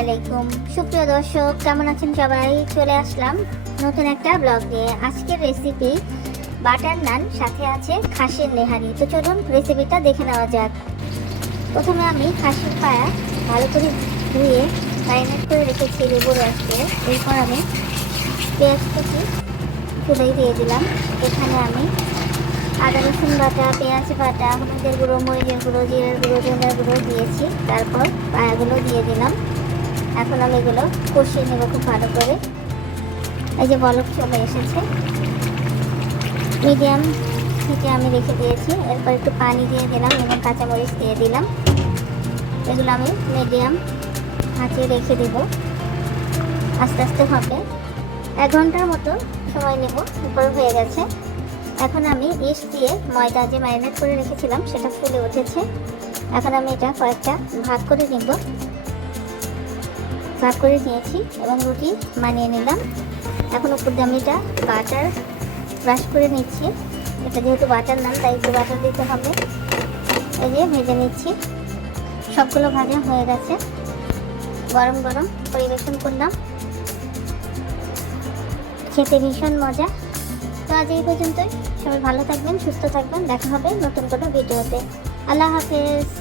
আলাইকুম। সুপ্রিয় দর্শক, কেমন আছেন সবাই? চলে আসলাম নতুন একটা ব্লগ নিয়ে। আজকের রেসিপি বাটার নান সাথে আছে খাসির নেহারি। তো চলুন রেসিপিটা দেখে নেওয়া যাক। প্রথমে আমি খাসির পায়া ভালো করে ধুয়ে ম্যারিনেট করে রেখেছি লেবু রস দিয়ে এরপর আমি পেঁয়াজ কুচি চুলেই দিয়ে দিলাম। এখানে আমি আদা, রসুন বাটা, পেঁয়াজ বাটা, হলুদের গুঁড়ো, মরিচের গুঁড়ো, জিরের গুঁড়ো ধনের গুঁড়ো দিয়েছি। তারপর পায়াগুলো দিয়ে দিলাম। এখন আমি এগুলো কষিয়ে নেব খুব ভালো করে। এই যে বলক চলে এসেছে। মিডিয়াম থেকে আমি রেখে দিয়েছি। এরপর একটু পানি দিয়ে দিলাম এবং কাঁচামরিচ দিয়ে দিলাম। এগুলো আমি মিডিয়াম আঁচে রেখে দেব। আস্তে আস্তে হবে। এক ঘণ্টার মতো সময় নেব। উপরে হয়ে গেছে। এখন আমি ইস্ট দিয়ে ময়দা যে ম্যারিনেট করে রেখেছিলাম, সেটা ফুলে উঠেছে। এখন আমি এটা কয়েকটা ভাগ করে নেব। ভাগ করে নিয়েছি এবং রুটি বানিয়ে নিলাম। এখন উপর দিয়ে আমি এটা বাটার ব্রাশ করে নিচ্ছি। এটা যেহেতু বাটার নাম তাই একটু বাটার দিতে হবে। এই যে ভেজে নিচ্ছি। সবগুলো ভাজা হয়ে গেছে। গরম গরম পরিবেশন করলাম। খেতে ভীষণ মজা। তো আজ এই পর্যন্তই। সবাই ভালো থাকবেন, সুস্থ থাকবেন। দেখা হবে নতুন কোনো ভিডিওতে। আল্লাহ হাফেজ।